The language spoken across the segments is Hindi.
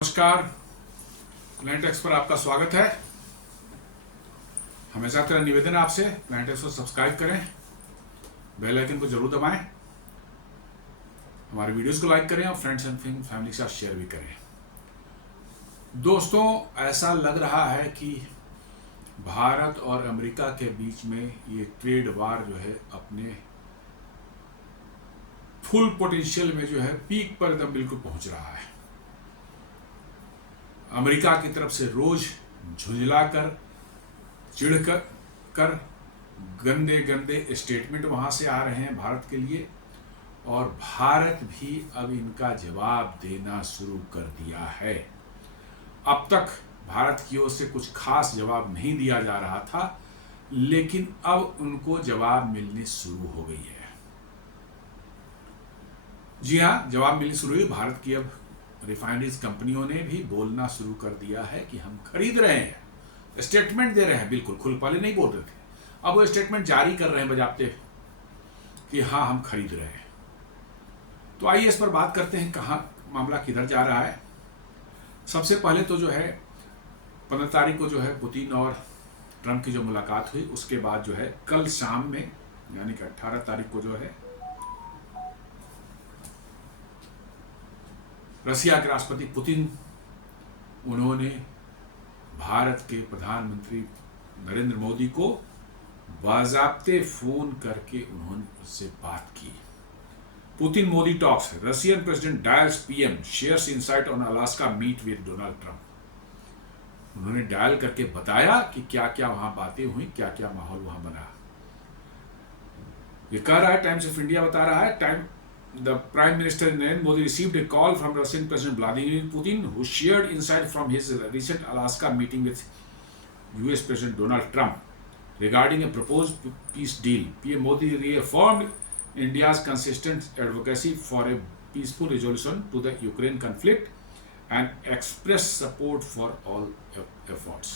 नमस्कार। प्लैनेट एक्स पर आपका स्वागत है। हमेशा तरह निवेदन है आपसे, प्लैनेट एक्स को सब्सक्राइब करें, बेल आइकन को जरूर दबाएं, हमारे वीडियोस को लाइक करें और फ्रेंड्स एंड फैमिली के साथ शेयर भी करें। दोस्तों, ऐसा लग रहा है कि भारत और अमेरिका के बीच में ये ट्रेड वार जो है अपने फुल पोटेंशियल में जो है पीक पर एकदम बिल्कुल पहुंच रहा है। अमेरिका की तरफ से रोज झुंझलाकर चिढ़कर गंदे गंदे स्टेटमेंट वहां से आ रहे हैं भारत के लिए, और भारत भी अब इनका जवाब देना शुरू कर दिया है। अब तक भारत की ओर से कुछ खास जवाब नहीं दिया जा रहा था, लेकिन अब उनको जवाब मिलने शुरू हो गई है। जी हाँ, जवाब मिलनी शुरू हुई। भारत की अब रिफाइनरीज कंपनियों ने भी बोलना शुरू कर दिया है कि हम खरीद रहे हैं, स्टेटमेंट दे रहे हैं। बिल्कुल खुल पहले नहीं बोल रहे थे, अब वो स्टेटमेंट जारी कर रहे हैं बजाते कि हाँ हम खरीद रहे हैं। तो आइए इस पर बात करते हैं, कहाँ मामला किधर जा रहा है। सबसे पहले तो जो है 15 तारीख को जो है पुतिन और ट्रंप की जो मुलाकात हुई, उसके बाद जो है कल शाम में यानी कि 18 तारीख को जो है रसिया के राष्ट्रपति पुतिन, उन्होंने भारत के प्रधानमंत्री नरेंद्र मोदी को बाज़ाब्ते फोन करके उन्होंने उससे बात की। Putin Modi talks, Russian president dials PM, shares insight on Alaska meet with Donald Trump. उन्होंने डायल करके बताया कि क्या क्या वहां बातें हुई, क्या क्या माहौल वहां बना। ये कह रहा है, टाइम्स ऑफ इंडिया बता रहा है, The Prime Minister Narendra Modi received a call from Russian President Vladimir Putin, who shared insight from his recent Alaska meeting with US President Donald Trump regarding a proposed peace deal. PM Modi reaffirmed India's consistent advocacy for a peaceful resolution to the Ukraine conflict and expressed support for all efforts.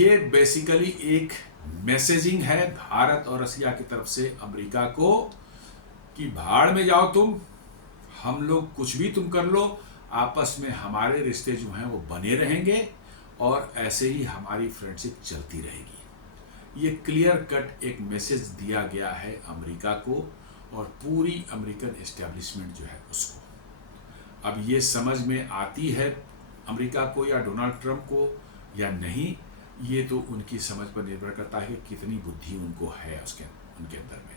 ये बेसिकली एक मैसेजिंग है भारत और रसिया की तरफ से अमेरिका को कि भाड़ में जाओ तुम, हम लोग कुछ भी तुम कर लो, आपस में हमारे रिश्ते जो हैं वो बने रहेंगे और ऐसे ही हमारी फ्रेंडशिप चलती रहेगी। ये क्लियर कट एक मैसेज दिया गया है अमेरिका को और पूरी अमेरिकन एस्टेब्लिशमेंट जो है उसको। अब ये समझ में आती है अमेरिका को या डोनाल्ड ट्रंप को या नहीं, ये तो उनकी समझ पर निर्भर करता है कि कितनी बुद्धि उनको है उनके अंदर में।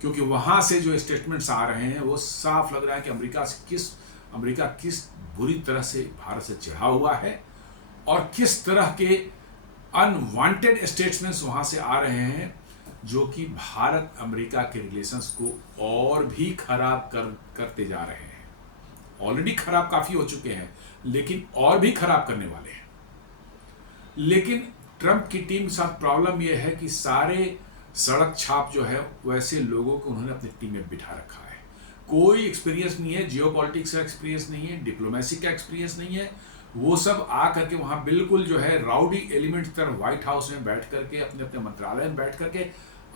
क्योंकि वहां से जो स्टेटमेंट्स आ रहे हैं वो साफ लग रहा है कि अमेरिका किस बुरी तरह से भारत से चिढ़ा हुआ है और किस तरह के अनवांटेड स्टेटमेंट्स वहां से आ रहे हैं, जो कि भारत अमेरिका के रिलेशंस को और भी खराब करते जा रहे हैं। ऑलरेडी खराब काफी हो चुके हैं, लेकिन और भी खराब करने वाले हैं। लेकिन ट्रंप की टीम के साथ प्रॉब्लम यह है कि सारे सड़क छाप जो है वैसे लोगों को उन्होंने अपनी टीम में बिठा रखा है। कोई एक्सपीरियंस नहीं है, जियोपॉलिटिक्स का एक्सपीरियंस नहीं है, डिप्लोमेसी का एक्सपीरियंस नहीं है। वो सब आ करके वहां बिल्कुल जो है राउडी एलिमेंट तरह व्हाइट हाउस में बैठ करके अपने अपने मंत्रालय में बैठ करके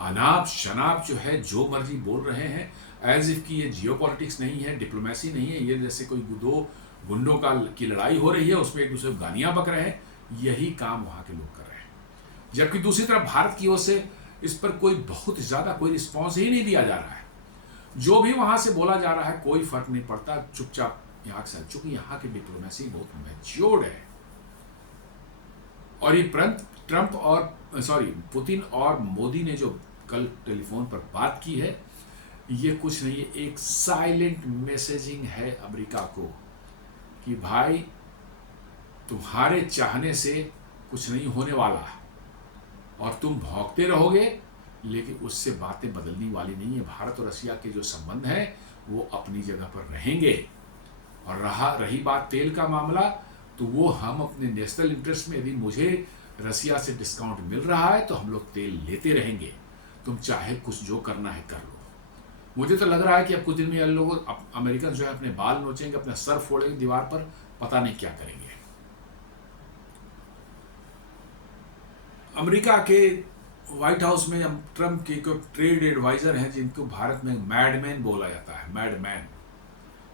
अनाप शनाप जो है जो मर्जी बोल रहे हैं, एज इफ कि ये जियोपॉलिटिक्स नहीं है, डिप्लोमेसी नहीं है, ये जैसे कोई दो गुंडों की लड़ाई हो रही है, उसमें एक दूसरे को गालियां बक रहे हैं। यही काम वहां के लोग कर रहे हैं। जबकि दूसरी तरफ भारत की ओर से इस पर कोई बहुत ज्यादा कोई रिस्पॉन्स ही नहीं दिया जा रहा है। जो भी वहां से बोला जा रहा है कोई फर्क नहीं पड़ता, चुपचाप यहां से, चूंकि यहां की डिप्लोमेसी बहुत मैच्योर्ड है। और ये पुतिन और मोदी ने जो कल टेलीफोन पर बात की है, ये कुछ नहीं है, एक साइलेंट मैसेजिंग है अमेरिका को कि भाई तुम्हारे चाहने से कुछ नहीं होने वाला और तुम भौंकते रहोगे, लेकिन उससे बातें बदलने वाली नहीं है। भारत और रसिया के जो संबंध हैं वो अपनी जगह पर रहेंगे। और रही बात तेल का मामला, तो वो हम अपने नेशनल इंटरेस्ट में, यदि मुझे रसिया से डिस्काउंट मिल रहा है तो हम लोग तेल लेते रहेंगे, तुम चाहे कुछ जो करना है कर लो। मुझे तो लग रहा है कि अब कुछ दिन में ये लोग अमेरिकन जो है अपने बाल नोचेंगे, अपने सर फोड़ेंगे दीवार पर, पता नहीं क्या करेंगे। अमेरिका के व्हाइट हाउस में ट्रंप के ट्रेड एडवाइजर हैं जिनको भारत में मैडमैन बोला जाता है, मैडमैन,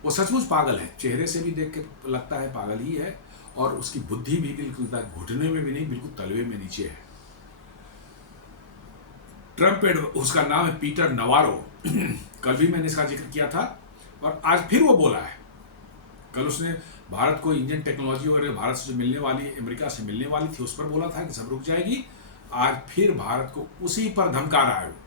वो सचमुच पागल है, चेहरे से भी देख के लगता है पागल ही है, और उसकी बुद्धि भी बिल्कुल घुटने में भी नहीं, बिल्कुल तलवे में नीचे है। ट्रम्प, उसका नाम है पीटर नवारो। कल भी मैंने इसका जिक्र किया था और आज फिर वो बोला है। कल उसने भारत को इंजन टेक्नोलॉजी और भारत से जो मिलने वाली, अमेरिका से मिलने वाली थी, उस पर बोला था कि सब रुक जाएगी। आज फिर भारत को उसी पर धमका रहा है।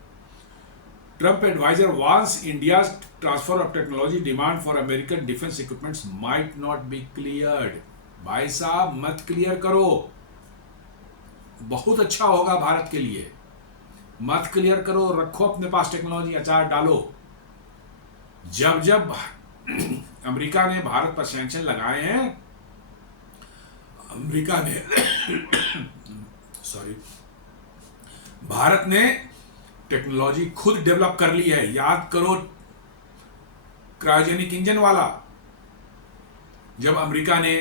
Trump advisor warns India's transfer of technology demand for American defense equipments might not be cleared. भाई साहब मत क्लियर करो, बहुत अच्छा होगा भारत के लिए। मत क्लियर करो, रखो अपने पास टेक्नोलॉजी, अचार डालो। जब जब अमेरिका ने भारत पर सैंक्शन लगाए हैं, अमेरिका ने सॉरी भारत ने टेक्नोलॉजी खुद डेवलप कर ली है। याद करो क्रायोजेनिक इंजन वाला, जब अमेरिका ने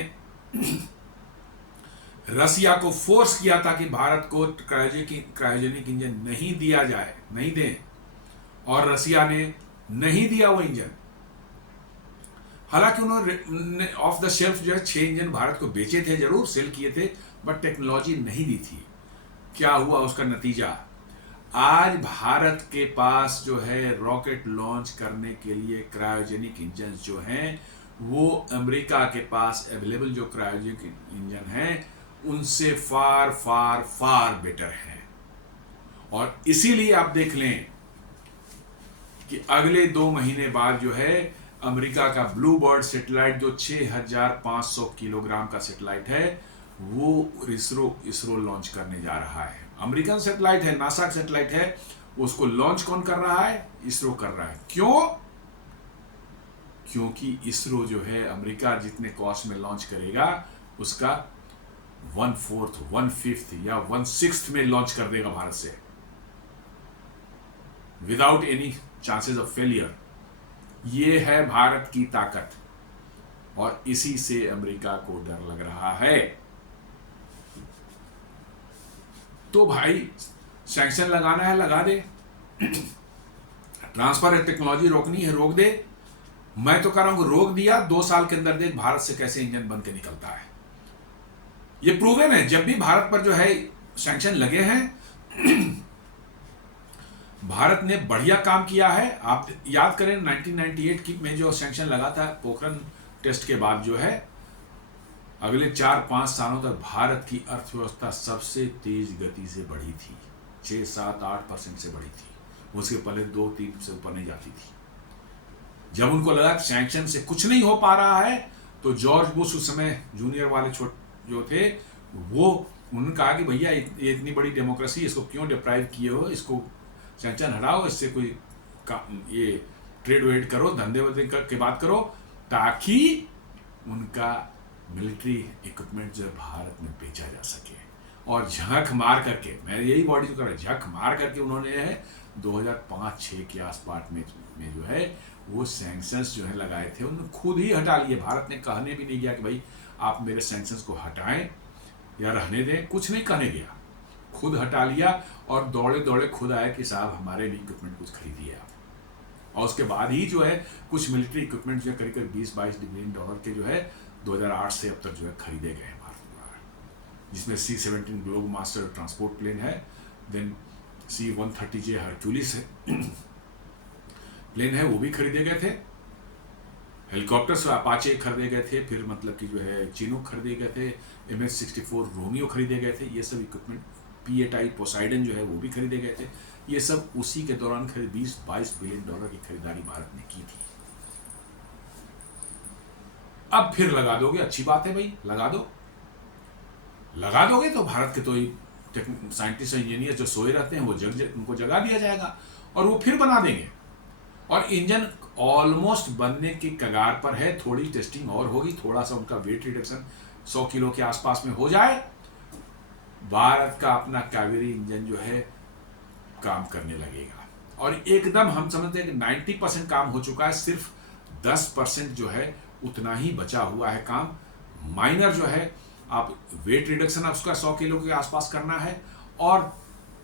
रसिया को फोर्स किया था कि भारत को क्रायोजेनिक इंजन नहीं दिया जाए, नहीं दें, और रसिया ने नहीं दिया वो इंजन। हालांकि उन्होंने ऑफ द शेल्फ जो है 6 इंजन भारत को बेचे थे, जरूर सेल किए थे, बट टेक्नोलॉजी नहीं दी थी। क्या हुआ उसका नतीजा? आज भारत के पास जो है रॉकेट लॉन्च करने के लिए क्रायोजेनिक इंजन जो हैं, वो अमेरिका के पास अवेलेबल जो क्रायोजेनिक इंजन हैं उनसे फार फार फार बेटर हैं। और इसीलिए आप देख लें कि अगले 2 महीने बाद जो है अमेरिका का ब्लू बर्ड सैटेलाइट, जो 6500 किलोग्राम का सैटेलाइट है, वो इसरो लॉन्च करने जा रहा है। अमेरिकन सैटेलाइट है, नासा का सैटेलाइट है, उसको लॉन्च कौन कर रहा है? इसरो कर रहा है। क्यों? क्योंकि इसरो जो है अमेरिका जितने कॉस्ट में लॉन्च करेगा उसका 1/4, 1/5 या 1/6 में लॉन्च कर देगा भारत से, without any chances of failure. ये है भारत की ताकत, और इसी से अमेरिका को डर लग रहा है। तो भाई सैंक्शन लगाना है लगा दे, ट्रांसफर टेक्नोलॉजी रोकनी है रोक दे। मैं तो कह रहा हूं रोक दिया, 2 साल के अंदर देख भारत से कैसे इंजन बन के निकलता है। ये प्रूवन है, जब भी भारत पर जो है सैंक्शन लगे हैं भारत ने बढ़िया काम किया है। आप याद करें 1998 में जो सैंक्शन लगा था पोखरण टेस्ट के बाद, जो है अगले 4-5 सालों तक भारत की अर्थव्यवस्था सबसे तेज गति से बढ़ी थी, 6, 7, 8% से बढ़ी थी। उसके पहले 2-3 से ऊपर नहीं जाती थी। जब उनको लगा कि सैंक्शन से कुछ नहीं हो पा रहा है, तो जॉर्ज बुश उस समय जूनियर वाले जो थे, वो उन्होंने कहा कि भैया ये इतनी बड़ी डेमोक्रेसी, इसको क्यों डिप्राइव किए हो, इसको सैंक्शन हटाओ, इससे कोई ये ट्रेड वेड करो, धंधे वधे की बात करो, ताकि उनका मिलिट्री इक्विपमेंट जो भारत में बेचा जा सके। और झक मार करके, मैं यही बॉडी जो कर रहा है, झक मार करके उन्होंने 2005-6 के आसपास में जो है वो सैंक्शंस जो है लगाए थे, उन्होंने खुद ही हटा लिए। भारत ने कहने भी नहीं गया कि भाई आप मेरे सैंक्शंस को हटाएं या रहने दें, कुछ नहीं कहने गया, खुद हटा लिया। और दौड़े दौड़े खुद आए कि साहब हमारे भी इक्विपमेंट कुछ खरीदिए आप। और उसके बाद ही जो है कुछ मिलिट्री इक्विपमेंट जो है करीब 20-22 बिलियन डॉलर के जो है 2008 से अब तक जो है खरीदे गए हैं भारत द्वारा, जिसमें C-17 globe master transport plane है, देन C-130J हरक्यूलिस है प्लेन है, वो भी खरीदे गए थे। हेलीकॉप्टर्स अपाचे खरीदे गए थे, फिर मतलब कि जो है चिनूक खरीदे गए थे, MH-64 रोमियो खरीदे गए थे। ये सब इक्विपमेंट, P-8I पोसाइडन जो है वो भी खरीदे गए थे। ये सब उसी के दौरान 20-22 बिलियन डॉलर की खरीदारी भारत ने की थी। अब फिर लगा दोगे, अच्छी बात है भाई, लगा दो। लगा दोगे तो भारत के तो साइंटिस्ट और इंजीनियर जो सोए रहते हैं वो उनको जगा दिया जाएगा और वो फिर बना देंगे। और इंजन ऑलमोस्ट बनने की कगार पर है, थोड़ी टेस्टिंग और होगी, थोड़ा सा उनका वेट रिडक्शन 100 किलो के आसपास में हो जाए, भारत का अपना कावेरी इंजन जो है काम करने लगेगा। और एकदम हम समझते हैं कि 90% काम हो चुका है, सिर्फ 10% जो है उतना ही बचा हुआ है काम। माइनर जो है आप वेट रिडक्शन उसका 100 किलो के आसपास करना है, और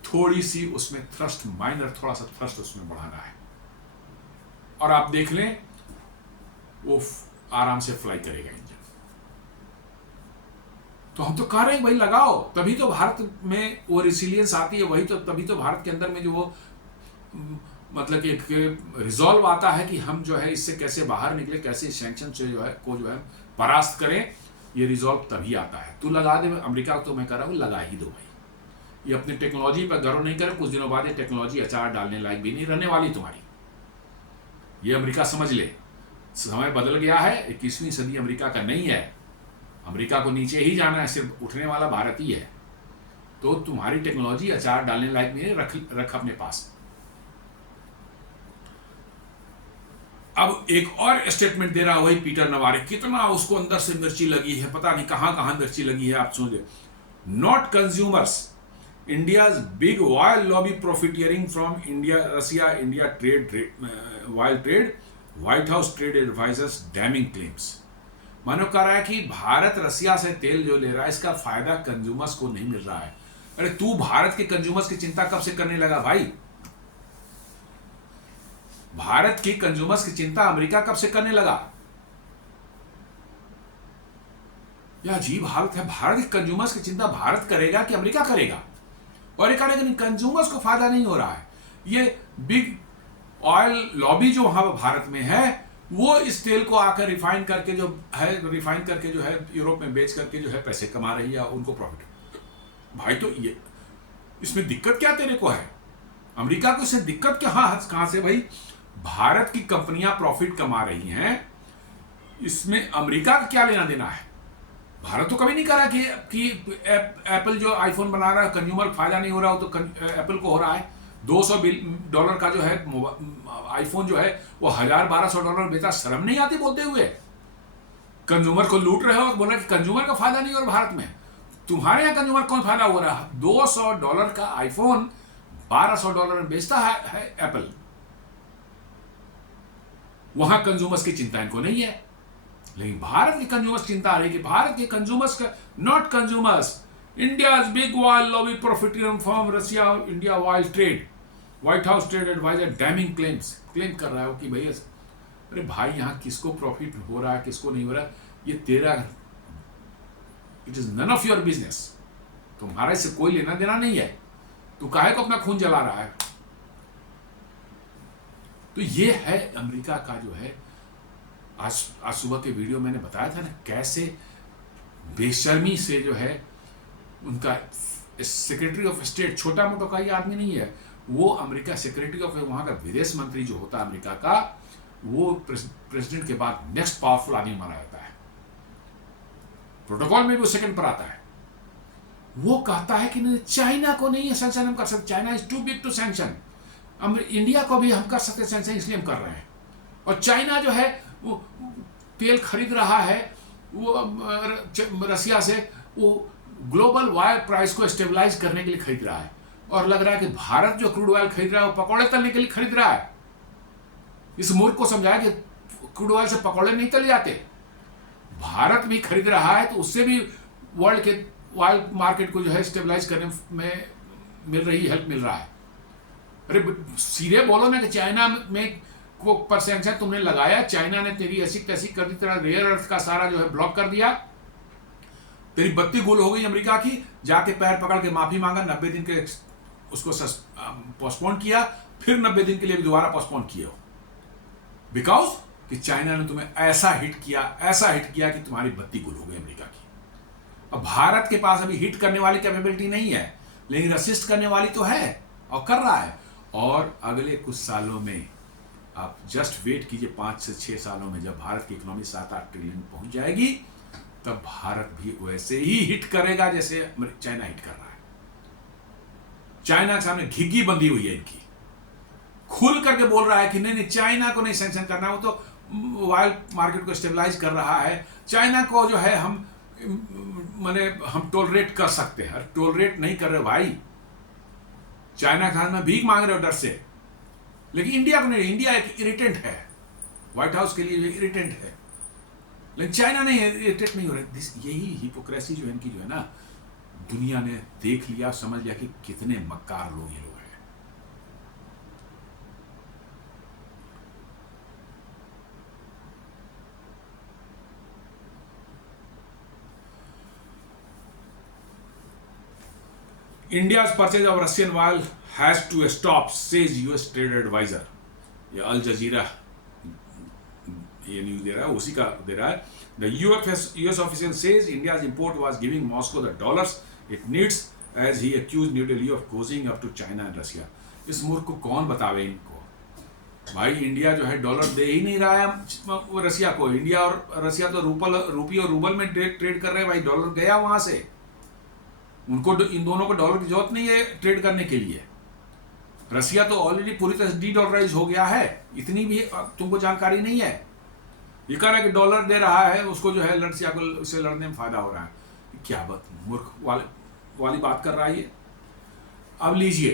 थोड़ी सी उसमें थ्रस्ट, माइनर थोड़ा सा थ्रस्ट उसमें बढ़ाना है। और आप देख लें वो आराम से फ्लाई करेगा इंजन। तो हम तो कह रहे हैं भाई लगाओ, तभी तो भारत में वो रिसिलियंस आती है, वही तो तभी तो भारत के अंदर में जो वो मतलब कि एक रिजॉल्व आता है कि हम जो है इससे कैसे बाहर निकले, कैसे सैंक्शन से जो है परास्त करें। ये रिजॉल्व तभी आता है। तू लगा दे, अमेरिका तो मैं कह रहा हूँ लगा ही दो भाई। ये अपनी टेक्नोलॉजी पर गर्व नहीं करे, कुछ दिनों बाद ये टेक्नोलॉजी अचार डालने लायक भी नहीं रहने वाली तुम्हारी। ये अमेरिका समझ ले, समय बदल गया है, 21वीं सदी अमेरिका का नहीं है। अमेरिका को नीचे ही जाना है, सिर्फ उठने वाला भारत ही है। तो तुम्हारी टेक्नोलॉजी अचार डालने लायक नहीं, रख अपने पास। अब एक और स्टेटमेंट दे रहा है वही पीटर नवारे, कितना उसको अंदर से मिर्ची लगी है, पता नहीं कहां कहां मिर्ची लगी है। आप सोचिए, not consumers, India's big oil lobby profiteering from India Russia India trade, White House trade advisers damning claims. मानो कह रहा है कि भारत रसिया से तेल जो ले रहा है इसका फायदा कंज्यूमर्स को नहीं मिल रहा है। अरे तू भारत के कंज्यूमर्स की चिंता कब से करने लगा भाई? भारत की कंज्यूमर्स की चिंता अमेरिका कब से करने लगा? यह अजीब हालत है। भारत के कंज्यूमर्स की चिंता भारत करेगा कि अमेरिका करेगा? और ये कह रहे कंज्यूमर्स को फायदा नहीं हो रहा है। ये बिग ऑयल लॉबी जो वहां भारत में है वो इस तेल को आकर रिफाइन करके जो है यूरोप में बेच करके जो है पैसे कमा रही है, उनको प्रॉफिट। भाई तो ये इसमें दिक्कत क्या तेरे को है? अमेरिका को इससे दिक्कत कहां से भाई? भारत की कंपनियां प्रॉफिट कमा रही हैं, इसमें अमेरिका का क्या लेना देना है? भारत तो कभी नहीं कह रहा कि एप्पल जो आईफोन बना रहा है कंज्यूमर फायदा नहीं हो रहा हो, तो एप्पल को हो रहा है। $200 का जो है आईफोन जो है वो $1,000-1,200 बेचा, शर्म नहीं आती बोलते हुए? कंज्यूमर को लूट रहे हो और बोला कि कंज्यूमर का फायदा नहीं हो रहा भारत में। तुम्हारे यहां कंज्यूमर कौन फायदा हो रहा है? $200 का आईफोन $1,200 में बेचता है एप्पल। वहां कंज्यूमर्स की चिंता इनको नहीं है, लेकिन भारत के कंज्यूमर्स चिंता आ रही है कि भारत के कंज्यूमर्स का, not consumers, India's big oil lobby profiteering from Russia India oil trade, White House trade adviser damning claim कर रहा है कि भाई अरे भाई यहां किसको प्रॉफिट हो रहा है किसको नहीं हो रहा है ये तेरा, it is none of your business. तुम्हारा इससे कोई लेना देना नहीं है। तू काहे को अपना खून जला रहा है? तो ये है अमेरिका का जो है। आज सुबह के वीडियो मैंने बताया था ना कैसे बेशर्मी से जो है उनका सेक्रेटरी ऑफ स्टेट, छोटा मोटा का ये आदमी नहीं है वो, अमेरिका सेक्रेटरी ऑफ, वहां का विदेश मंत्री जो होता है अमेरिका का, वो प्रेसिडेंट के बाद नेक्स्ट पावरफुल आदमी माना जाता है। प्रोटोकॉल में भी वो सेकंड पर आता है। वो कहता है कि नहीं, चाइना को नहीं सैंक्शन हम कर सकते, China is too big to sanction. India को भी हम कर सकते सैंक्शन, इसलिए हम कर रहे हैं। और चाइना जो है वो तेल खरीद रहा है वो रसिया से, वो ग्लोबल ऑयल प्राइस को स्टेबलाइज करने के लिए खरीद रहा है। और लग रहा है कि भारत जो क्रूड ऑयल खरीद रहा है वो पकौड़े तलने के लिए खरीद रहा है। इस मूर्ख को समझाया कि क्रूड ऑयल से पकौड़े नहीं तले जाते। भारत भी खरीद रहा है तो उससे भी वर्ल्ड के ऑयल मार्केट को जो है स्टेबलाइज करने में मिल रही हेल्प मिल रहा है। अरे सीधे बोलो ना कि चाइना में को पर सैंक्शन तुमने लगाया, चाइना ने तेरी ऐसी तैसी कर दी, तेरा रेयर अर्थ का सारा जो है ब्लॉक कर दिया, तेरी बत्ती गुल हो गई अमेरिका की, जाके पैर पकड़ के माफी मांगा, 90 दिन के उसको पोस्टपोन किया, फिर 90 दिन के लिए दोबारा पोस्टपोन किया, बिकॉज कि चाइना ने तुम्हें ऐसा हिट किया कि तुम्हारी बत्ती गुल हो गई अमेरिका की। अब भारत के पास अभी हिट करने वाली कैपेबिलिटी नहीं है, लेकिन असिस्ट करने वाली तो है और कर रहा है। और अगले कुछ सालों में आप जस्ट वेट कीजिए, 5 से 6 सालों में जब भारत की इकोनॉमी 7-8 ट्रिलियन पहुंच जाएगी, तब भारत भी वैसे ही हिट करेगा जैसे चाइना हिट कर रहा है। चाइना के सामने घिग्गी बंधी हुई है इनकी, खुल करके बोल रहा है कि नहीं चाइना को नहीं सैंक्शन करना, वो तो ऑयल मार्केट को स्टेबलाइज कर रहा है, चाइना को जो है हम टॉलरेट कर सकते हैं। टॉलरेट नहीं कर रहे भाई, चाइना के हाथ में भीख मांग रहे हो डर से। लेकिन इंडिया को नहीं, इंडिया एक इरिटेंट है, व्हाइट हाउस के लिए इरिटेंट है, लेकिन चाइना नहीं इरिटेट नहीं हो रहा। यही हिपोक्रेसी जो है इनकी जो है ना, दुनिया ने देख लिया, समझ लिया कि कितने मक्कार लोग ये लोग हैं। India's purchase of Russian oil has to stop, says US trade adviser. ये अल जजीरा ये न्यूज दे रहा है, उसी का दे रहा है। The US official says India's import was giving Moscow the dollars it needs as he accuse New Delhi of cosying up to China and Russia. इस मूर्ख को कौन बतावे इनको? भाई इंडिया जो है डॉलर दे ही नहीं रहा है रशिया को। इंडिया और रशिया तो रूपी और रूबल में ट्रेड कर रहे हैं भाई, डॉलर गया वहां से। उनको इन दोनों को डॉलर की जरूरत नहीं है ट्रेड करने के लिए। रशिया तो ऑलरेडी पूरी तरह से डी डॉलराइज हो गया है, इतनी भी तुमको जानकारी नहीं है। ये कह रहा है कि डॉलर दे रहा है उसको, जो है रशिया को उससे लड़ने में फायदा हो रहा है। क्या बात मूर्ख वाली बात कर रहा है ये। अब लीजिए,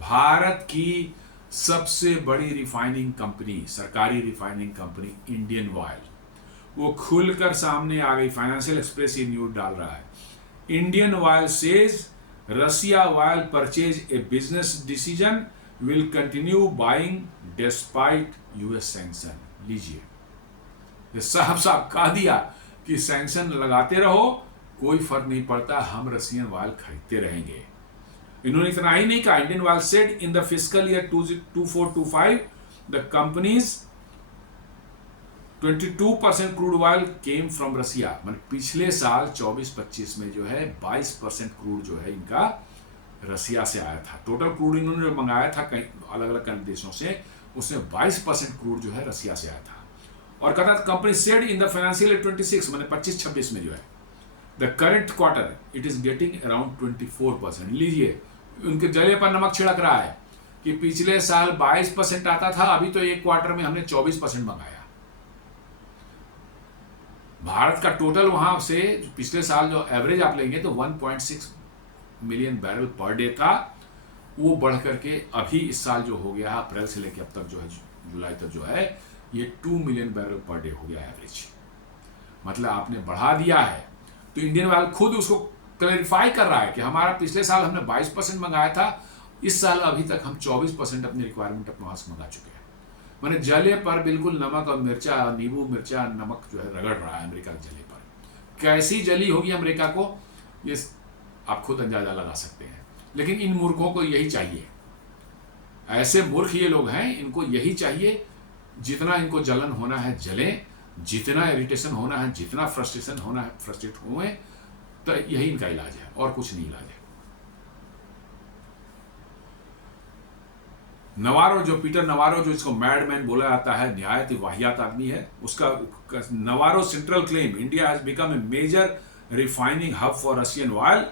भारत की सबसे बड़ी रिफाइनिंग कंपनी, सरकारी रिफाइनिंग कंपनी इंडियन ऑयल, वो खुलकर सामने आ गई। फाइनेंशियल एक्सप्रेस ये न्यूज डाल रहा है। Indian oil says Russia oil purchase a business decision will continue buying despite US sanction. लीजिए, ये साफ साफ कह दिया कि सैंक्शन लगाते रहो, कोई फर्क नहीं पड़ता, हम रशियन ऑयल खरीदते रहेंगे। इन्होंने इतना ही नहीं कहा। Indian oil said in the fiscal year 2425 the companies 22% crude oil came from Russia. मतलब पिछले साल 24-25 में जो है 22% क्रूड जो है इनका रशिया से आया था। टोटल क्रूड इन्होंने जो मंगाया था कई अलग अलग देशों से, उसमें 22% क्रूड जो है रशिया से आया था। और कहता company said in the financial year 26 मैंने 25-26 में जो है the current quarter it is getting around 24%। लीजिए, उनके जले पर नमक छिड़क रहा है कि पिछले साल 22% आता था, अभी तो एक क्वार्टर में हमने 24% मंगाया। भारत का टोटल वहां से पिछले साल जो एवरेज आप लेंगे तो 1.6 मिलियन बैरल पर डे था, वो बढ़ करके अभी इस साल जो हो गया है अप्रैल से लेकर अब तक जो है जुलाई तक जो है ये 2 मिलियन बैरल पर डे हो गया एवरेज। मतलब आपने बढ़ा दिया है। तो इंडियन ऑयल खुद उसको क्लैरिफाई कर रहा है कि हमारा पिछले साल हमने 22% मंगाया था, इस साल अभी तक हम 24% अपनी रिक्वायरमेंट अपने वहां से मंगा चुके हैं। मैंने जले पर बिल्कुल नमक और मिर्चा, नींबू मिर्चा नमक जो है रगड़ रहा है अमेरिका के जले पर। कैसी जली होगी अमेरिका को, ये आप खुद अंदाजा लगा सकते हैं। लेकिन इन मूर्खों को यही चाहिए, ऐसे मूर्ख ये लोग हैं, इनको यही चाहिए जितना इनको जलन होना है जले, जितना इरिटेशन होना है, जितना फ्रस्ट्रेशन होना है फ्रस्ट्रेट हुए, तो यही इनका इलाज है और कुछ नहीं इलाज है। नवारो जो पीटर नवारो, जो इसको मैडमैन बोला जाता है, निहायत ही वाहियात आदमी है। उसका Navarro central claim India has become a major refining hub for Russian oil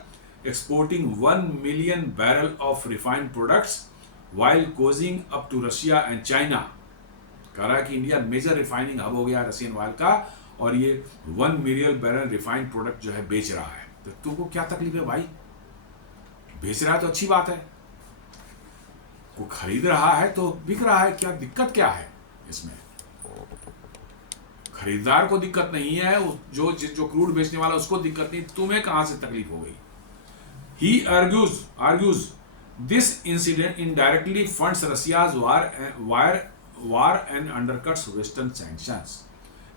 exporting 1 million barrel of refined products while causing up to Russia and China। कह रहा है कि इंडिया मेजर रिफाइनिंग हब हो गया रशियन ऑयल का, और ये 1 मिलियन बैरल रिफाइंड प्रोडक्ट जो है बेच रहा है। तो तुमको क्या तकलीफ है भाई? बेच रहा है तो अच्छी बात है, को खरीद रहा है तो बिक रहा है, क्या दिक्कत क्या है इसमें? खरीदार को दिक्कत नहीं है, जो क्रूड बेचने वाला उसको दिक्कत नहीं, तुम्हें कहां से तकलीफ हो गई? He argues this incident indirectly funds Russia's war and undercuts Western sanctions।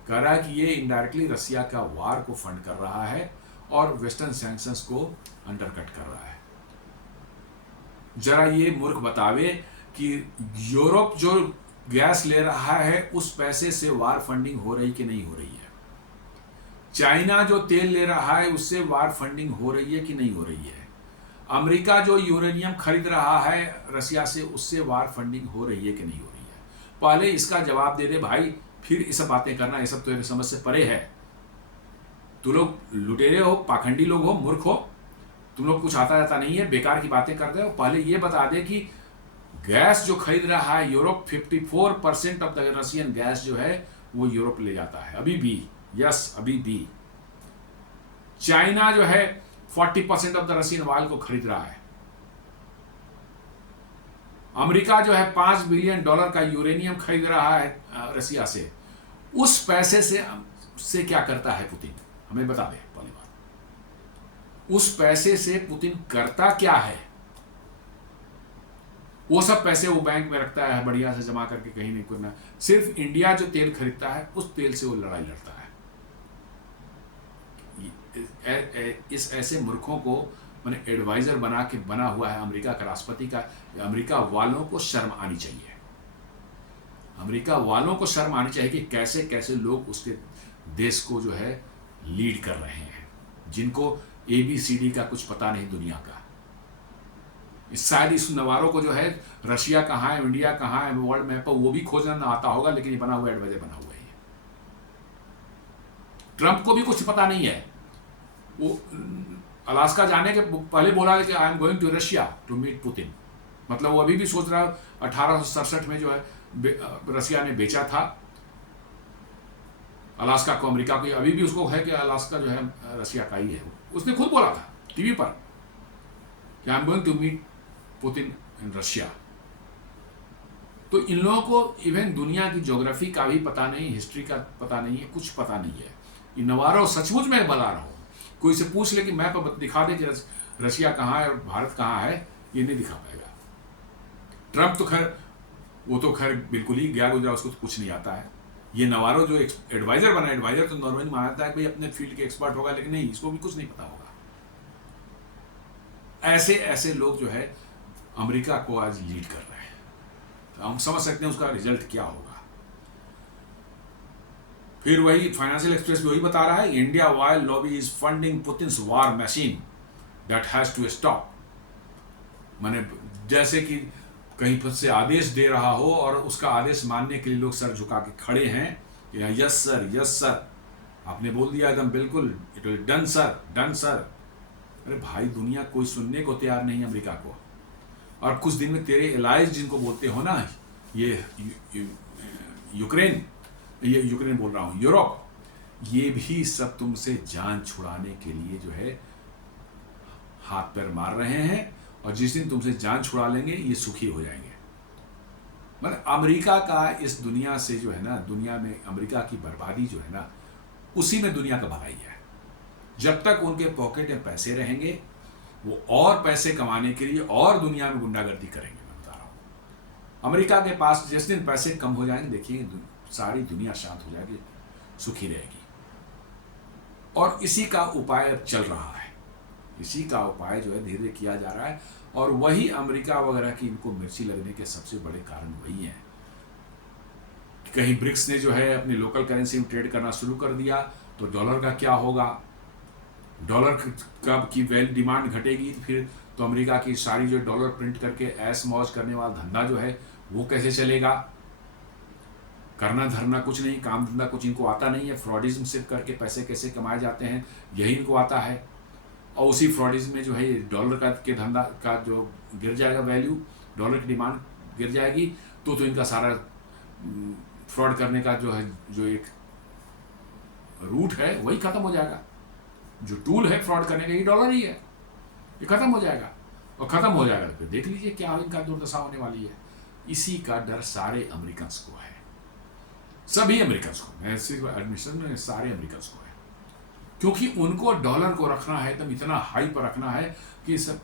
कह रहा है कि ये इनडायरेक्टली रशिया का वार को फंड कर रहा है और वेस्टर्न सैंक्शंस को अंडरकट कर रहा है। जरा ये मूर्ख बतावे कि यूरोप जो गैस ले रहा है उस पैसे से वार फंडिंग हो रही कि नहीं हो रही है? चाइना जो तेल ले रहा है उससे वार फंडिंग हो रही है कि नहीं हो रही है? अमेरिका जो यूरेनियम खरीद रहा है रशिया से, उससे वार फंडिंग हो रही है कि नहीं हो रही है? पहले इसका जवाब दे दे भाई, फिर ये सब बातें करना, ये सब तो समझ से परे है। तुम लोग लुटेरे हो, पाखंडी लोग हो, मूर्ख हो, तुम लोग कुछ आता जाता नहीं है, बेकार की बातें करते हो। पहले ये बता दे कि गैस जो खरीद रहा है Europe, 54% of the Russian gas जो है वो यूरोप ले जाता है अभी भी। यस, अभी भी। चाइना जो है 40% ऑफ द रशियन ऑयल को खरीद रहा है। अमेरिका जो है $5 बिलियन का यूरेनियम खरीद रहा है रशिया से। उस पैसे से क्या करता है पुतिन? हमें बता दे पहली बात। उस पैसे से पुतिन करता क्या है? वो सब पैसे वो बैंक में रखता है बढ़िया से जमा करके, कहीं नहीं करना। सिर्फ इंडिया जो तेल खरीदता है उस तेल से वो लड़ाई लड़ता है। इस ऐसे मूर्खों को मैंने एडवाइज़र बना हुआ है अमेरिका का राष्ट्रपति का। अमेरिका वालों को शर्म आनी चाहिए, अमेरिका वालों को शर्म आनी चाहिए कि कैसे कैसे लोग उसके देश को जो है लीड कर रहे हैं, जिनको ABCD का कुछ पता नहीं दुनिया का। शायद इस नवारों को जो है रशिया कहाँ है, इंडिया कहाँ है वर्ल्ड मैप पर वो भी खोजना ना आता होगा, लेकिन ये बना हुआ एडवाइजर बना हुआ है। ट्रंप को भी कुछ पता नहीं है। वो अलास्का जाने के पहले बोला कि I am going to Russia to meet Putin. मतलब वो अभी भी सोच रहा है 1867 में जो है रशिया ने बेचा था अलास्का को अमेरिका को, अभी भी उसको है कि अलास्का जो है रशिया का ही है। उसने खुद बोला था टीवी पर कि I am going to meet Putin in Russia. तो इन लोगों को इवन दुनिया की ज्योग्राफी का भी पता नहीं, हिस्ट्री का पता नहीं है, कुछ पता नहीं है। इन नवारो सचमुच में बता रहा हूँ, कोई से पूछ ले कि मैप दिखा दे कि रशिया कहाँ है और भारत कहाँ है, ये नहीं दिखा पाएगा। ट्रंप तो खैर वो तो खैर बिल्कुल ही गया गुजरा, उसको तो कुछ नहीं आता है। ये नवारो जो एडवाइजर बना, एडवाइजर तो नॉर्मली माना जाता है कि भाई अपने फील्ड के एक्सपर्ट होगा, लेकिन नहीं, इसको भी कुछ नहीं पता होगा। ऐसे ऐसे लोग जो है अमेरिका को आज लीड कर रहे हैं, तो हम समझ सकते हैं उसका रिजल्ट क्या होगा। फिर वही फाइनेंशियल एक्सप्रेस भी वही बता रहा है, India while lobby is funding Putin's war machine that has to stop. माने जैसे कि कहीं पर से आदेश दे रहा हो और उसका आदेश मानने के लिए लोग सर झुका के खड़े हैं कि यस सर, यस सर, आपने बोल दिया एकदम बिल्कुल, it will done sir, done sir. अरे भाई, दुनिया कोई सुनने को तैयार नहीं अमेरिका को। और कुछ दिन में तेरे एलाइज जिनको बोलते हो ना, ये यूक्रेन बोल रहा हूँ, यूरोप, ये भी सब तुमसे जान छुड़ाने के लिए जो है हाथ पैर मार रहे हैं, और जिस दिन तुमसे जान छुड़ा लेंगे ये सुखी हो जाएंगे। मतलब अमेरिका का इस दुनिया से जो है ना, दुनिया में अमेरिका की बर्बादी जो है ना, उसी में दुनिया का भलाई है। जब तक उनके पॉकेट में पैसे रहेंगे, वो और पैसे कमाने के लिए और दुनिया में गुंडागर्दी करेंगे। मैं बता रहा हूँ, अमेरिका के पास जिस दिन पैसे कम हो जाएंगे, देखिए सारी दुनिया शांत हो जाएगी, सुखी रहेगी। और इसी का उपाय अब चल रहा है, इसी का उपाय जो है धीरे धीरे किया जा रहा है। और वही अमेरिका वगैरह की इनको मिर्ची लगने के सबसे बड़े कारण वही हैं। कहीं ब्रिक्स ने जो है अपनी लोकल करेंसी में ट्रेड करना शुरू कर दिया, तो डॉलर का क्या होगा? डॉलर की डिमांड घटेगी, फिर तो अमेरिका की सारी जो डॉलर प्रिंट करके ऐश मौज करने वाला धंधा जो है वो कैसे चलेगा? करना धरना कुछ नहीं, काम धंधा कुछ इनको आता नहीं है। फ्रॉडिज्म से करके पैसे कैसे कमाए जाते हैं यही इनको आता है। और उसी फ्रॉडिज्म में जो है डॉलर के धंधा का जो गिर जाएगा वैल्यू, डॉलर की डिमांड गिर जाएगी, तो इनका सारा फ्रॉड करने का जो एक रूट है वही खत्म हो जाएगा। जो टूल है फ्रॉड करने का ये डॉलर ही है, ये खत्म हो जाएगा। और खत्म हो जाएगा तो देख लीजिए क्या इनका दुर्दशा होने वाली है। इसी का डर सारे अमेरिकन्स को है, सभी अमेरिकन्स को, एडमिशन में सारे अमेरिकन्स को है, क्योंकि उनको डॉलर को रखना है एकदम इतना हाई पर रखना है कि सब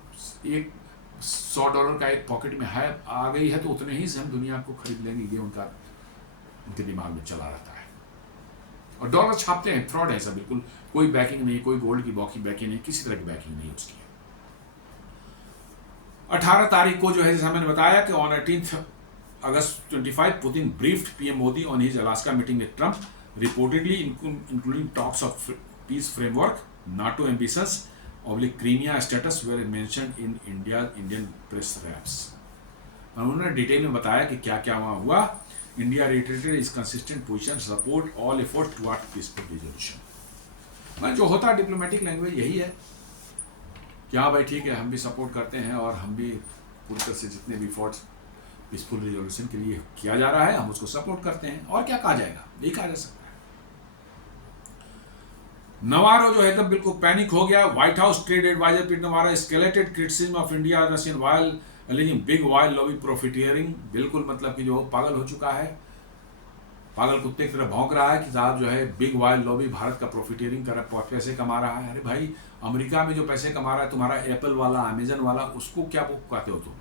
एक $100 का एक पॉकेट में है, आ गई है तो उतने ही से हम दुनिया को खरीद लेंगे, ये उनके दिमाग में चला रहता है। और डॉलर छापते हैं, फ्रॉड है सब, बिल्कुल कोई बैकिंग नहीं, कोई गोल्ड की बैकिंग नहीं, किसी तरह की बैकिंग नहीं उसकी। 18 तारीख को जो है, जैसा मैंने बताया कि on 18 August 25 Putin briefed PM Modi on his Alaska meeting with Trump, reportedly including talks of peace framework, NATO ambitions, Crimea status were mentioned in Indian press release। उन्होंने डिटेल में बताया कि क्या क्या वहाँ हुआ। India reiterated its consistent position, support all efforts towards peaceful resolution। मैं जो होता है डिप्लोमेटिक लैंग्वेज यही है कि हाँ भाई ठीक है, हम भी सपोर्ट करते हैं और हम भी पूरी तरह से जितने भी एफर्ट्स पीसफुल रिजोल्यूशन के लिए किया जा रहा है हम उसको सपोर्ट करते हैं। और क्या कहा जाएगा, यही कहा जा सकता है। नवारो जो है एकदम बिल्कुल पैनिक हो गया। व्हाइट हाउस ट्रेड एडवाइजर पीट नवारो escalated criticism of India Russian while aliasing big while lobby profiteering. बिल्कुल मतलब कि जो पागल हो चुका है, पागल कुत्ते की तरह भौंक रहा है कि साहब जो है बिग वाइल लॉबी भारत का प्रॉफिटियरिंग कर रहा है, पैसे कमा रहा है। अरे भाई, अमेरिका में जो पैसे कमा रहा है तुम्हारा एप्पल वाला, अमेजन वाला, उसको क्या कहते हो तुम?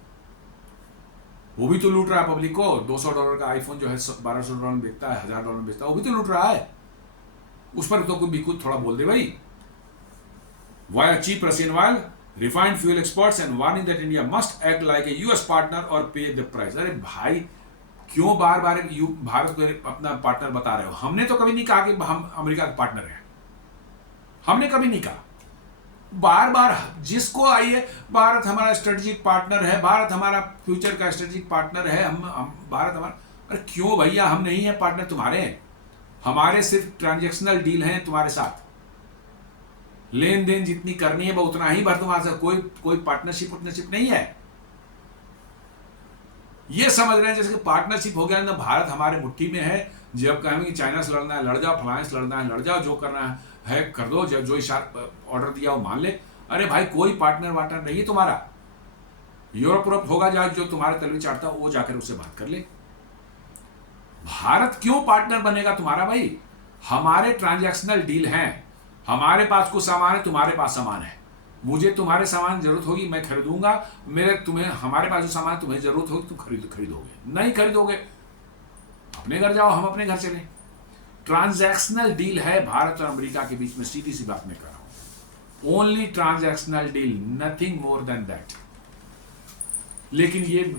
वो भी तो लूट रहा है पब्लिक को। $200 का आईफोन जो है $1200 में बेचता है, $1000 में बेचता है, वो भी तो लूट रहा है। उस पर तो कोई भी कुछ थोड़ा बोल दे भाई। Why cheap Russian while refined fuel exports and warning that India must act like a US partner or pay the price। अरे भाई, क्यों बार बार भारत को अपना पार्टनर बता रहे हो? हमने तो कभी नहीं कहा कि हम अमेरिका का पार्टनर है, हमने कभी नहीं कहा। बार बार जिसको आइए, भारत हमारा स्ट्रेटेजिक पार्टनर है, भारत हमारा फ्यूचर का स्ट्रेटेजिक पार्टनर है, हम भारत हमारा। अरे क्यों भैया, हम नहीं है पार्टनर तुम्हारे, हमारे सिर्फ ट्रांजैक्शनल डील हैं तुम्हारे साथ, लेन देन जितनी करनी है वो उतना ही भर तुम्हारे साथ, कोई पार्टनरशिप नहीं है। ये समझ रहे हैं जैसे कि पार्टनरशिप हो गया ना, भारत हमारे मुट्ठी में है, जब कहेंगे कि चाइना से लड़ना है लड़ जाओ, फलाने से लड़ना है लड़ जाओ, जो करना है कर दो, जब जो ऑर्डर दिया वो मान ले। अरे भाई, कोई पार्टनर वार्टनर नहीं है तुम्हारा। यूरोप होगा जो तुम्हारे तलवी चाटता वो जाकर उससे बात कर ले। भारत क्यों पार्टनर बनेगा तुम्हारा भाई? हमारे ट्रांजैक्शनल डील हैं, हमारे पास कुछ सामान है, तुम्हारे पास सामान है, मुझे तुम्हारे सामान जरूरत होगी मैं खरीदूंगा, हमारे पास जो सामान तुम्हें जरूरत होगी तुम खरीदोगे, नहीं खरीदोगे अपने घर जाओ, हम अपने घर चले। ट्रांजैक्शनल डील है भारत और अमेरिका के बीच में, सीधी सी बात मैं कर रहा हूं, only transactional deal, nothing more than that. लेकिन ये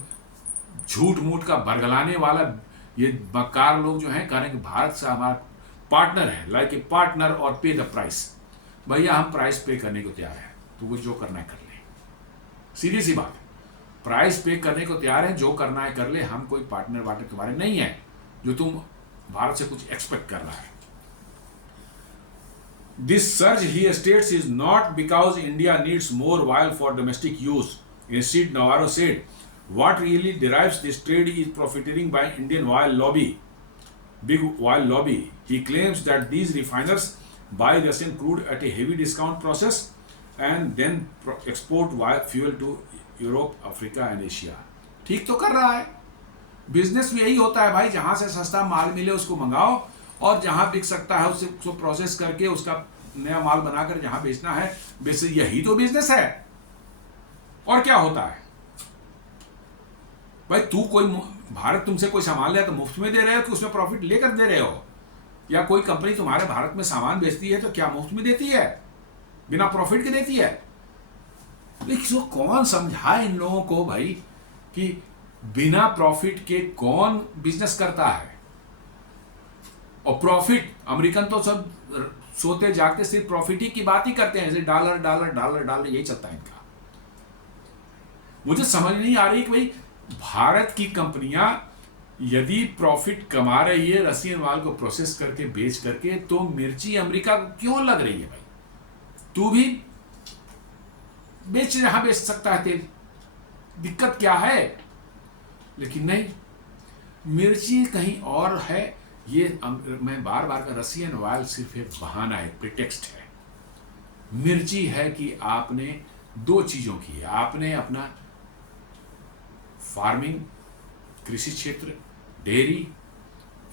झूठ मूठ का बरगलाने वाला ये मक्कार लोग जो हैं, कह रहे हैं कि भारत से हमारा पार्टनर है, लाइक ए पार्टनर और पे द प्राइस। भैया, हम प्राइस पे करने को तैयार हैं, तो वो जो करना है कर ले, सीधी सी बात है। प्राइस पे करने को तैयार है, जो करना है कर ले, हम कोई पार्टनर वार्टनर तुम्हारे नहीं है जो तुम भारत से कुछ एक्सपेक्ट कर रहा है। This surge he states is not because India needs more oil for domestic use, instead नवारो said what really derives this trade is profiteering by Indian oil lobby, big oil lobby. He claims that these refiners buy Russian crude at a heavy discount process and then export fuel to Europe, Africa and Asia। ठीक तो कर रहा है, बिजनेस में यही होता है भाई, जहां से सस्ता माल मिले उसको मंगाओ, और जहां बिक सकता है उसको प्रोसेस करके उसका नया माल बनाकर जहां बेचना है यही तो बिजनेस है। और क्या होता है भाई? भारत तुमसे कोई सामान लिया तो मुफ्त में दे रहे हो कि उसमें प्रॉफिट लेकर दे रहे हो? या कोई कंपनी तुम्हारे भारत में सामान बेचती है तो क्या मुफ्त में देती है, बिना प्रॉफिट के देती है? लेकिन कौन समझाए इन लोगों को भाई कि बिना प्रॉफिट के कौन बिजनेस करता है? और प्रॉफिट, अमेरिकन तो सब सोते जागते सिर्फ प्रॉफिट ही की बात ही करते हैं, जैसे डॉलर डॉलर डॉलर डॉलर, यही चलता है इनका। मुझे समझ नहीं आ रही कि भाई भारत की कंपनियां यदि प्रॉफिट कमा रही है रशियन माल को प्रोसेस करके बेच करके, तो मिर्ची अमेरिका को क्यों लग रही है भाई? तू भी जहां बेच सकता है तेल, दिक्कत क्या है? लेकिन नहीं, मिर्ची कहीं और है। ये मैं बार बार का, रशियन ऑयल सिर्फ एक बहाना है, प्रिटेक्स्ट है। मिर्ची है कि आपने दो चीजों की है, आपने अपना फार्मिंग, कृषि क्षेत्र, डेयरी,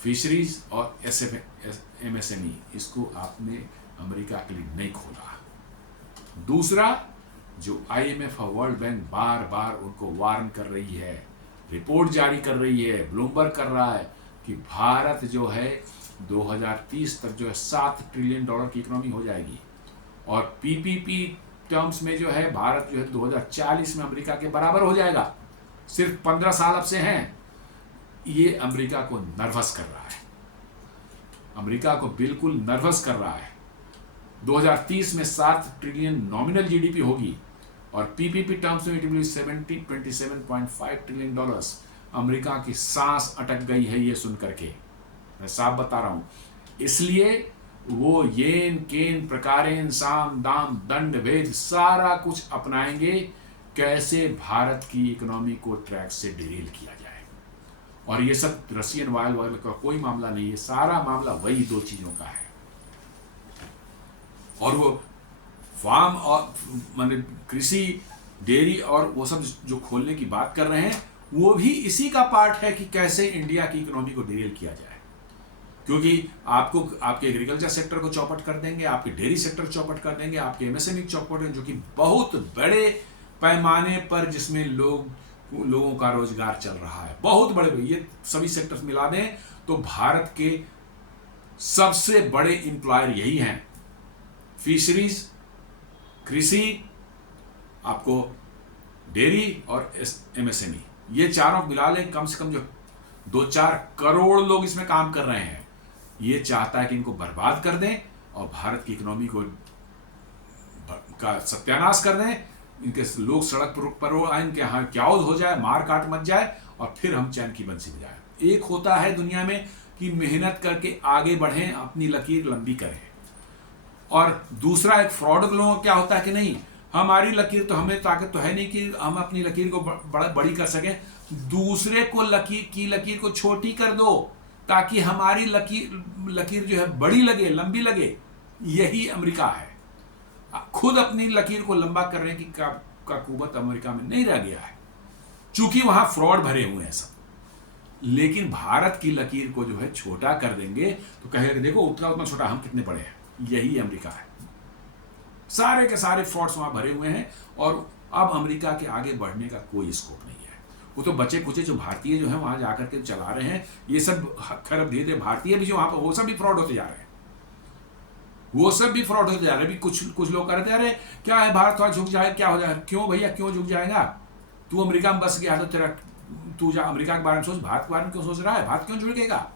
फिशरीज और MSME, इसको आपने अमेरिका के लिए नहीं खोला। दूसरा, जो IMF और वर्ल्ड बैंक बार बार उनको वार्न कर रही है, रिपोर्ट जारी कर रही है, ब्लूमबर्ग कर रहा है कि भारत जो है 2030 तक जो है $7 ट्रिलियन की इकोनॉमी हो जाएगी, और PPP टर्म्स में जो है भारत जो है 2040 में अमेरिका के बराबर हो जाएगा। सिर्फ 15 साल अब से हैं। ये अमेरिका को नर्वस कर रहा है, अमेरिका को बिल्कुल नर्वस कर रहा है। 2030 में 7 ट्रिलियन नॉमिनल GDP होगी, और PPP टर्म्स में it will 27.5 trillion dollars. America की सांस अटक गई है ये सुन करके, मैं साफ बता रहा हूं। इसलिए वो येन केन प्रकारेन साम दाम दंड भेद सारा कुछ अपनाएंगे, कैसे भारत की इकोनॉमी को ट्रैक से डिरेल किया जाए। और ये सब रशियन ऑयल वगैरह का कोई मामला नहीं है, सारा मामला वही दो चीजों का है। और वो फार्म और माने कृषि, डेयरी और वो सब जो खोलने की बात कर रहे हैं, वो भी इसी का पार्ट है कि कैसे इंडिया की इकोनॉमी को डिरेल किया जाए। क्योंकि आपको आपके एग्रीकल्चर सेक्टर को चौपट कर देंगे, आपके डेयरी सेक्टर चौपट कर देंगे, आपके MSME चौपट, जो कि बहुत बड़े पैमाने पर जिसमें लोगों का रोजगार चल रहा है, बहुत बड़े। ये सभी सेक्टर्स मिला दें तो भारत के सबसे बड़े एम्प्लॉयर यही हैं, फिशरीज, कृषि, आपको डेयरी और MSME, ये चारों मिला लें, कम से कम जो 2-4 करोड़ लोग इसमें काम कर रहे हैं। ये चाहता है कि इनको बर्बाद कर दें और भारत की इकोनॉमी को का सत्यानाश कर दें, इनके लोग सड़क पर आए, इनके यहाँ क्याउद हो जाए, मार काट मच जाए और फिर हम चैन की बंसी बजाएं। एक होता है दुनिया में कि मेहनत करके आगे बढ़ें, अपनी लकीर लंबी करें, और दूसरा एक फ्रॉड लोगों क्या होता है कि नहीं, हमारी लकीर तो, हमें ताकत तो है नहीं कि हम अपनी लकीर को बड़ी कर सकें, दूसरे को लकीर को छोटी कर दो ताकि हमारी लकीर जो है बड़ी लगे, लंबी लगे। यही अमेरिका है। खुद अपनी लकीर को लंबा करने की का कुवत अमेरिका में नहीं रह गया है, चूंकि वहां फ्रॉड भरे हुए हैं सब। लेकिन भारत की लकीर को जो है छोटा कर देंगे तो कहेगा देखो उतना उतना छोटा, हम कितने बड़े हैं। यही अमेरिका है। सारे के सारे फ्रॉड्स वहां भरे हुए हैं और अब अमेरिका के आगे बढ़ने का कोई स्कोप नहीं है। वो तो बचे कुचे जो भारतीय जो है वहां जाकर के चला रहे हैं, ये सब खैर धीरे धीरे भारतीय भी जो वहां पर, वो सब भी फ्रॉड होते जा रहे हैं, वो सब भी फ्रॉड होते जा रहे हैं। अभी कुछ लोग कहते हैं अरे क्या है भारत थोड़ा झुक जाए, क्या हो जाए। क्यों भैया, क्यों झुक जाएगा? तू अमेरिका में बस गया तो तेरा, तू जा अमेरिका के बारे में सोच, भारत के बारे में क्यों सोच रहा है? भारत क्यों झुकेगा?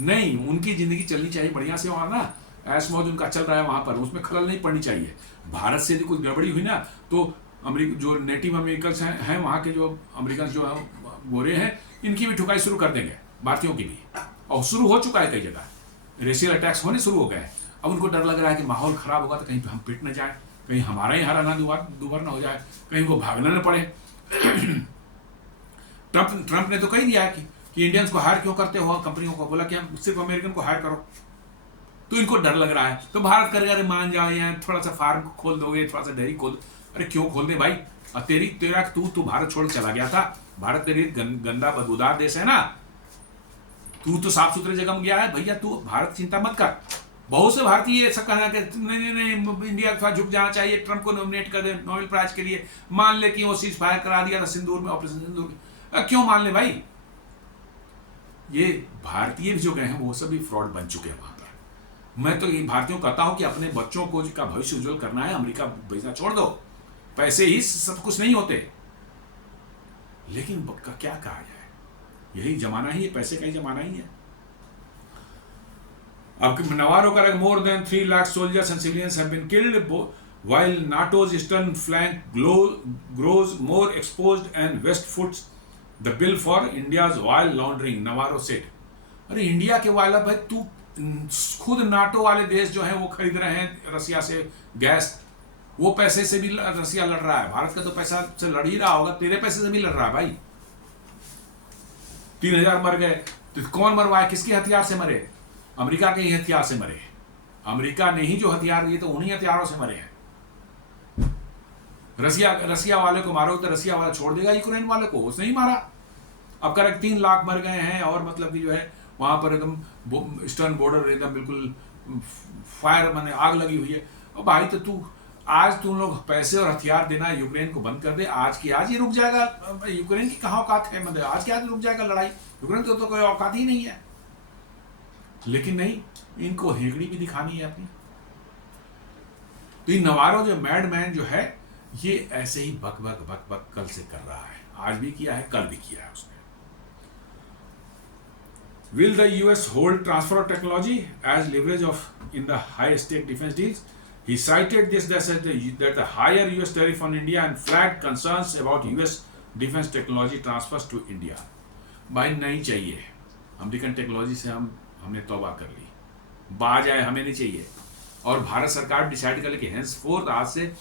नहीं, उनकी जिंदगी चलनी चाहिए बढ़िया से वहां ना, ऐश मौज उनका चल रहा है वहां पर, उसमें खलल नहीं पड़नी चाहिए। भारत से यदि कुछ गड़बड़ी हुई ना तो अमेरिका जो नेटिव अमेरिकन हैं वहां के जो अमेरिकन जो है गोरे हैं, इनकी भी ठुकाई शुरू कर देंगे, भारतीयों की भी, और शुरू हो चुका है कई जगह, रेशियल अटैक्स होने शुरू हो गए हैं। अब उनको डर लग रहा है कि माहौल खराब होगा तो कहीं हम पिट न जाए, कहीं हमारा ही हराना दुबार ना हो जाए, कहीं को भागना न पड़े। ट्रंप ने तो कही दिया है कि इंडियंस को हायर क्यों करते हो, कंपनियों को बोला कि हम सिर्फ अमेरिकन को हायर करो। तो इनको डर लग रहा है, तो भारत करेगा अरे मान जाओ, यहाँ थोड़ा सा फार्म खोल दोगे, थोड़ा सा डेयरी खोल। अरे क्यों खोल दे भाई? तेरा तू भारत छोड़ चला गया था, भारत तेरी गंदा बदबूदार देश है ना, तू तो साफ सुथरे जगह में गया है भैया, तू भारत चिंता मत कर। बहुत से भारतीय ऐसा कहना कि नहीं इंडिया का झुक जाना चाहिए, ट्रंप को नॉमिनेट कर दे नोबेल प्राइज के लिए, मान ले कि वो सीज फायर करा दिया था सिंदूर में, ऑपरेशन सिंदूर में। क्यों मान ले भाई? ये भारतीय भी जो गए हैं वो सभी फ्रॉड बन चुके हैं वहां पर। मैं तो ये भारतीयों को कहता हूं कि अपने बच्चों को का भविष्य उज्जवल करना है, अमेरिका भेजना छोड़ दो, पैसे ही सब कुछ नहीं होते। लेकिन क्या कहा जाए, यही जमाना ही है, पैसे का ही जमाना ही है। अब Navarro का more than 3 lakh soldiers and civilians have been killed while NATO's eastern flank grows more exposed and West foots the bill for India's oil laundering, Navarro said. अरे इंडिया के वाला भाई, तू खुद नाटो वाले देश जो हैं वो खरीद रहे हैं रसिया से गैस, वो पैसे से भी रसिया लड़ रहा है, भारत का तो पैसा से लड़ ही रहा होगा, तेरे पैसे से भी लड़ रहा है भाई। 3000 मर गए तो कौन मरवाए, किसके हथियार से मरे? अमेरिका के ही हथियार से मरे। अमेरिका ने ही जो हथियार दिए तो उन्हीं हथियारों से मरे हैं। रसिया वाले को मारो तो रसिया वाला छोड़ देगा यूक्रेन वाले को? उसने ही मारा। अब कर 3 लाख मर गए हैं और मतलब कि जो है वहां पर एकदम ईस्टर्न बॉर्डर एकदम बिल्कुल फायर माने आग लगी हुई है। और भाई तो तू आज तुम लोग पैसे और हथियार देना यूक्रेन को बंद कर दे, आज की आज ही रुक जाएगा। यूक्रेन की कहाँ औकात है, मतलब आज की आज रुक जाएगा लड़ाई, यूक्रेन की तो कोई औकात ही नहीं है। लेकिन नहीं, इनको हेगड़ी भी दिखानी है अपनी। तो ये नवारो जो मैडमैन जो है ये ऐसे ही बक बक बक बक कल से कर रहा है, आज भी किया है, कल भी किया है उसने। Will the US hold transfer of technology as leverage in the high-stake defense deals? He cited this that the higher US tariff on India and flagged concerns about US defense technology transfers to India. भाई नहीं चाहिए, अमेरिकन टेक्नोलॉजी से हमने तौबा कर ली, बाज आए, हमें नहीं चाहिए। और भारत सरकार डिसाइड कर ले कि henceforth आज से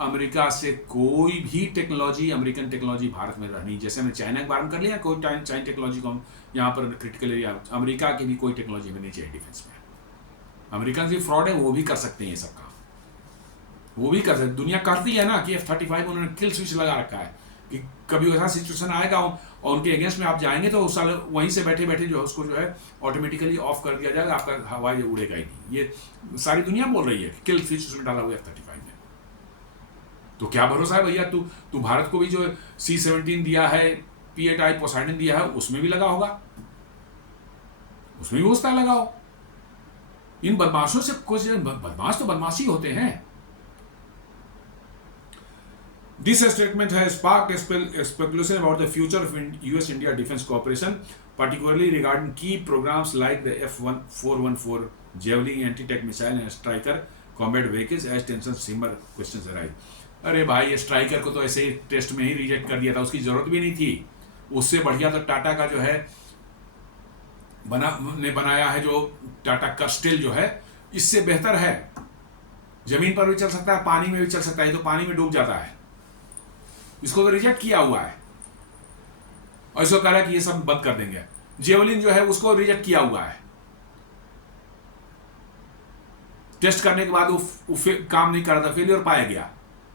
अमेरिका से कोई भी टेक्नोलॉजी, अमेरिकन टेक्नोलॉजी भारत में रहनी। जैसे हमने चाइना के बारे में कर लिया, कोई चाइना टेक्नोलॉजी को हम यहाँ पर क्रिटिकल एरिया, अमेरिका की भी कोई टेक्नोलॉजी हमें नहीं चाहिए डिफेंस में। अमेरिकन भी फ्रॉड है, वो भी कर सकते हैं ये सब काम, वो भी कर सकते। दुनिया करती है ना कि F-35 उन्होंने किल स्विच लगा रखा है कि कभी ऐसा सिचुएशन आएगा और उनके अगेंस्ट में आप जाएंगे तो उस साल वहीं से बैठे बैठे जो है उसको जो है ऑटोमेटिकली ऑफ कर दिया जाएगा, आपका हवाई उड़ेगा ही नहीं। ये सारी दुनिया बोल रही है कि किल स्विच उसमें डाला हुआ F-35 में। तो क्या भरोसा है भैया, तू भारत को भी जो C-17 दिया है, P-8I पोसाइडन दिया है, उसमें भी लगा होगा, उसमें भी उसका लगाओ। इन बदमाशों से कुछ बदमाश तो बदमाशी होते हैं। This statement has sparked speculation about the future of US-India defense cooperation, particularly regarding key programs like the F-414 Javelin anti-tank missile and Striker combat vehicles as tensions simmer, questions arise. अरे भाई ये स्ट्राइकर को तो ऐसे ही टेस्ट में ही रिजेक्ट कर दिया था, उसकी जरूरत भी नहीं थी। उससे बढ़िया तो टाटा का जो है बनाया है, जो टाटा कर्स्टेल जो है, इससे बेहतर है। जमीन पर भी चल सकता है, पानी में भी चल सकता है, ये तो पानी में डूब जाता है। इसको तो रिजेक्ट किया हुआ है और इसको कह रहा है कि ये सब बंद कर देंगे। जेवलिन जो है उसको रिजेक्ट किया हुआ है, टेस्ट करने के बाद वो काम नहीं कर रहा था, फेलियर पाया गया,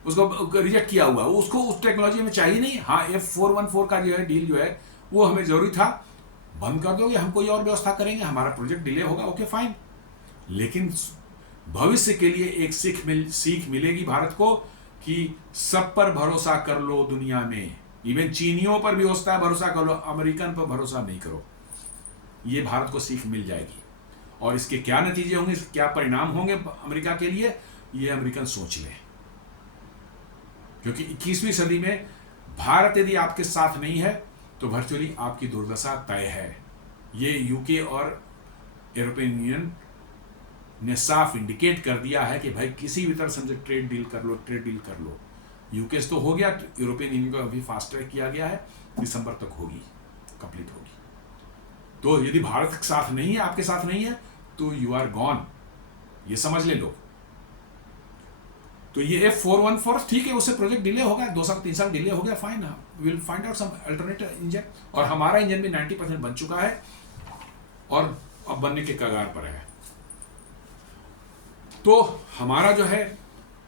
उसको रिजेक्ट किया हुआ है। उसको उस टेक्नोलॉजी में चाहिए नहीं। हाँ, F-414 का जो है डील जो है वो हमें जरूरी था, बंद कर दोगे, हम कोई और व्यवस्था करेंगे, हमारा प्रोजेक्ट डिले होगा, ओके फाइन। लेकिन भविष्य के लिए एक सीख मिलेगी भारत को कि सब पर भरोसा कर लो दुनिया में, इवन चीनियों पर भी होता है भरोसा कर लो, अमेरिकन पर भरोसा नहीं करो। ये भारत को सीख मिल जाएगी और इसके क्या नतीजे होंगे, क्या परिणाम होंगे अमेरिका के लिए, ये अमेरिकन सोच लें। क्योंकि 21वीं सदी में भारत यदि आपके साथ नहीं है तो वर्चुअली आपकी दुर्दशा तय है। ये यूके और यूरोपियन यूनियन ने साफ इंडिकेट कर दिया है कि भाई किसी भी तरह से ट्रेड डील कर लो। यूके से तो हो गया, यूरोपियन यूनियन को अभी फास्ट ट्रैक किया गया है, दिसंबर तक होगी, कंप्लीट होगी। तो यदि भारत के साथ नहीं है, आपके साथ नहीं है, तो यू आर गॉन, ये समझ ले लोग। तो ये F-414 ठीक है, उससे प्रोजेक्ट डिले होगा, 2 साल 3 साल डिले हो गया, fine, will find out some alternative engine. और हमारा इंजन भी 90% बन चुका है और अब बनने के कगार पर है। तो हमारा जो है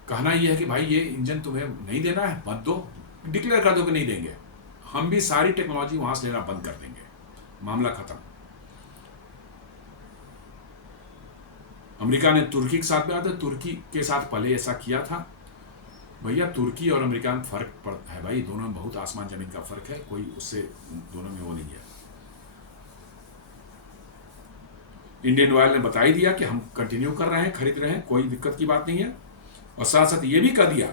कहना यह है कि भाई ये इंजन तुम्हें नहीं देना है, मत दो, डिक्लेयर कर दो कि नहीं देंगे, हम भी सारी टेक्नोलॉजी वहां से लेना बंद कर देंगे, मामला खत्म। अमेरिका ने तुर्की के साथ में, तुर्की के साथ पहले ऐसा किया था। भैया तुर्की और अमेरिका में फर्क है भाई, दोनों में बहुत आसमान जमीन का फर्क है, कोई उससे दोनों में वो नहीं है। इंडियन ऑयल ने बता ही दिया कि हम कंटिन्यू कर रहे हैं, खरीद रहे हैं, कोई दिक्कत की बात नहीं है। और साथ साथ ये भी कह दिया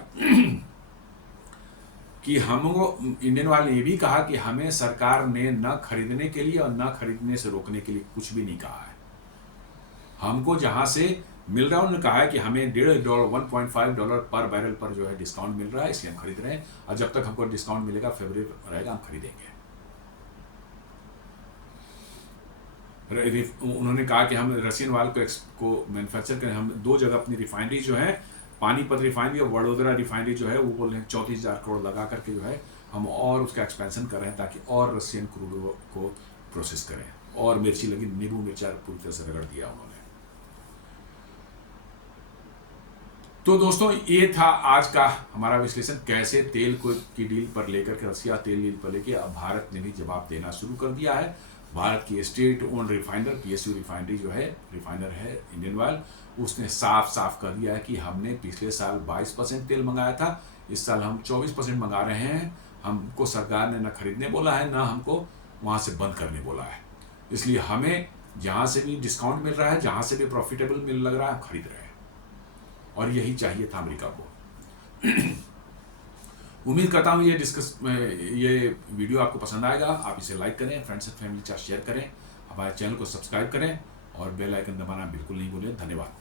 कि हमको, इंडियन ऑयल ने ये भी कहा कि हमें सरकार ने न खरीदने के लिए और न खरीदने से रोकने के लिए कुछ भी नहीं कहा है। हमको जहां से मिल रहा है, उन्होंने कहा है कि हमें $1.5 $1.5 पर बैरल पर जो है डिस्काउंट मिल रहा है, इसलिए हम खरीद रहे हैं, और जब तक हमको डिस्काउंट मिलेगा, फेवरेट रहेगा, हम खरीदेंगे। उन्होंने कहा कि हम रशियन ऑयल को मैन्युफैक्चर करें। हम 2 जगह अपनी रिफाइनरी जो है, पानीपत रिफाइनरी और वडोदरा रिफाइनरी जो है, वो बोल रहे हैं 34,000 करोड़ लगा करके जो है हम और उसका एक्सपेंशन कर रहे हैं, ताकि और रशियन क्रूड को प्रोसेस करें। और मिर्ची लगी, नींबू मिर्चा पूरी तरह से रगड़ दिया उन्होंने। तो दोस्तों ये था आज का हमारा विश्लेषण, कैसे तेल की डील पर लेकर के, रसिया तेल डील पर लेकर अब भारत ने भी जवाब देना शुरू कर दिया है। भारत की state own refiner PSU refinery जो है, रिफाइनर है इंडियन ऑयल, उसने साफ कर दिया है कि हमने पिछले साल 22% तेल मंगाया था, इस साल हम 24% मंगा रहे हैं। हमको सरकार ने न खरीदने बोला है, न हमको वहाँ से बंद करने बोला है। इसलिए हमें जहाँ से भी डिस्काउंट मिल रहा है, जहाँ से भी प्रॉफिटेबल मिल लग रहा है, हम खरीद रहे हैं। और यही चाहिए था अमेरिका को। उम्मीद करता हूँ ये वीडियो आपको पसंद आएगा। आप इसे लाइक करें, फ्रेंड्स एंड फैमिली के साथ शेयर करें, हमारे चैनल को सब्सक्राइब करें और बेल आइकन दबाना बिल्कुल नहीं भूलें। धन्यवाद।